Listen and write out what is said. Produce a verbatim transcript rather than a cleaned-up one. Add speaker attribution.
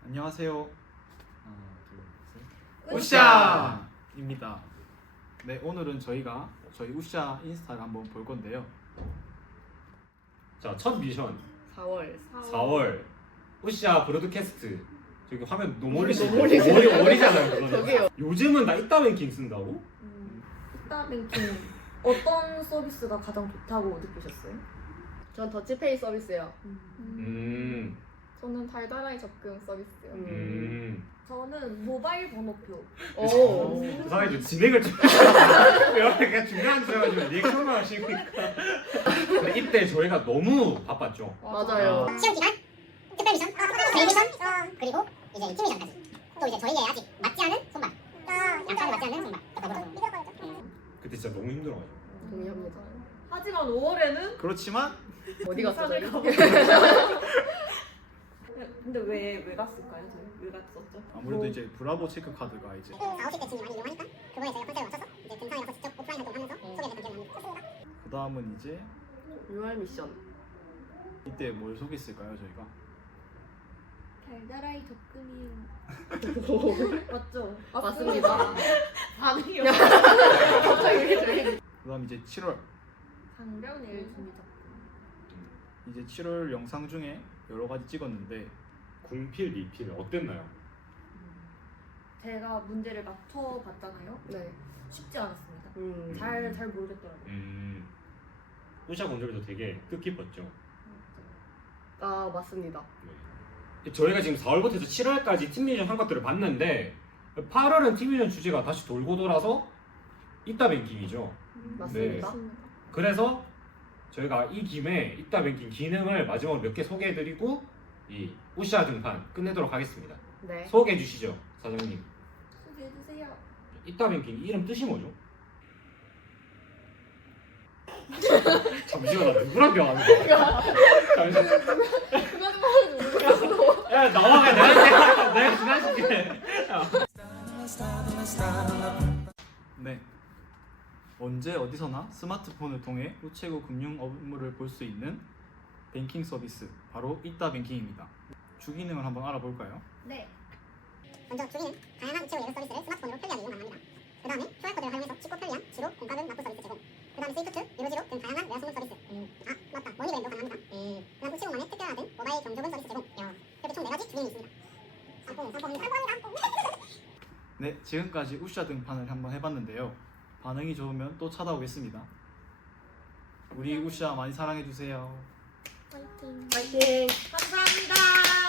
Speaker 1: 안녕하세요. 하나, 둘, 셋.
Speaker 2: 우샤!
Speaker 1: 우샤입니다. 네, 오늘은 저희가 저희 우샤 인스타를 한번 볼 건데요.
Speaker 2: 자, 첫 미션
Speaker 3: 사월
Speaker 2: 사월 우샤 브로드캐스트. 저기 화면 너무 멀리시
Speaker 3: 너무 멀리시-
Speaker 2: 머리 머리잖아요. 그거는.
Speaker 3: 저기요.
Speaker 2: 요즘은 나 이따 뱅킹 쓴다고?
Speaker 4: 음, 이따 뱅킹 어떤 서비스가 가장 좋다고 느끼셨어요?
Speaker 3: 전 더치페이 서비스요.
Speaker 2: 음.
Speaker 5: 저는 달달하게 접근 서비스요.
Speaker 3: 음.
Speaker 2: 음.
Speaker 4: 저는 모바일 번호표.
Speaker 3: 오.
Speaker 2: 그 사람이 좀 진행을 좀 이렇게 중간에 들어가지고 리액션만 하시니까. 근데 이때 저희가 너무 바빴죠.
Speaker 3: 맞아요.
Speaker 6: 시험 기간, 특별 미션, 개인 미션, 그리고 이제 팀 미션까지. 또 이제 저희의 아직 맞지 않은 손발, 양쪽이 맞지 않는 손발.
Speaker 2: 그때 진짜 너무 힘들어가지고.
Speaker 3: 동의합니다.
Speaker 4: 하지만 오월에는
Speaker 1: 그렇지만
Speaker 3: 어디 갔어 저희?
Speaker 4: 근데 왜 왜 갔을까요? 저희 왜 갔었죠?
Speaker 1: 아무래도
Speaker 3: 뭐.
Speaker 1: 이제 브라보 체크 카드가 이제
Speaker 6: 아홉 시 때쯤 많이 이용하니까 그거에 저희가 컨셉을 맞춰서 이제 등산에 가서 직접 오프라인 활동하면서 소개했던 기억이 납니다.
Speaker 1: 그 다음은 이제
Speaker 3: 유알 미션.
Speaker 1: 이때 뭘 소개했을까요 저희가?
Speaker 4: 달달하게 접근이에요. 맞죠?
Speaker 3: 맞습니다.
Speaker 4: 반응이
Speaker 3: 갑자기 이렇게 저희.
Speaker 1: 그 다음 이제 칠월
Speaker 4: 강변일 준비 접근.
Speaker 1: 이제 칠월 영상 중에 여러 가지 찍었는데
Speaker 2: 군필 리필 어땠나요?
Speaker 4: 제가 문제를 맞춰봤잖아요.
Speaker 3: 네.
Speaker 4: 쉽지 않았습니다.
Speaker 3: 음.
Speaker 4: 잘 잘 모르겠더라고요.
Speaker 2: 음. 우샤 건조기도 되게 뜻깊었죠.
Speaker 3: 아 맞습니다.
Speaker 2: 네. 저희가 지금 사월부터 해서 칠월까지 팀미션 한 것들을 봤는데 팔월은 팀미션 주제가 다시 돌고 돌아서 이따 뱅킹이죠.
Speaker 3: 맞습니다.
Speaker 2: 그래서 저희가 이 김에 이따 뱅킹 기능을 마지막으로 몇 개 소개해드리고 이 우샤 등판 끝내도록 하겠습니다.
Speaker 3: 네.
Speaker 2: 소개해 주시죠, 사장님.
Speaker 4: 소개해주세요.
Speaker 2: 이따 뱅킹 이름 뜻이 뭐죠? 잠시만, 나 누구랑 대화하는 거야? 잠시만.
Speaker 5: 그거 좀 하는
Speaker 2: 야, 나와, 내가 내가 내가 지나줄게.
Speaker 1: 네. 언제 어디서나 스마트폰을 통해 우체국 금융 업무를 볼 수 있는 뱅킹 서비스 바로 이따 뱅킹입니다. 주기능을 한번 알아볼까요?
Speaker 4: 네.
Speaker 6: 먼저 주기는 다양한 우체국 예금 서비스를 스마트폰으로 편리하게 이용 가능합니다. 그 다음에 큐알코드를 활용해서 쉽고 편리한 지로, 공과금 납부 서비스 제공. 그 다음에 세이프트, 유로지로 등 다양한 외화 송금 서비스. 음. 아 맞다, 머니그램도 가능합니다. 음. 그 다음 우체국만의 특별화된 모바일 경조금 서비스 제공. 야. 이렇게 총 네 가지 주기능이 있습니다. 상품, 상품입니다.
Speaker 1: 네, 지금까지 우샤 등판을 한번 해봤는데요. 반응이 좋으면 또 찾아오겠습니다. 우리 우샤 많이 사랑해주세요.
Speaker 5: 파이팅.
Speaker 3: 파이팅.
Speaker 4: 감사합니다.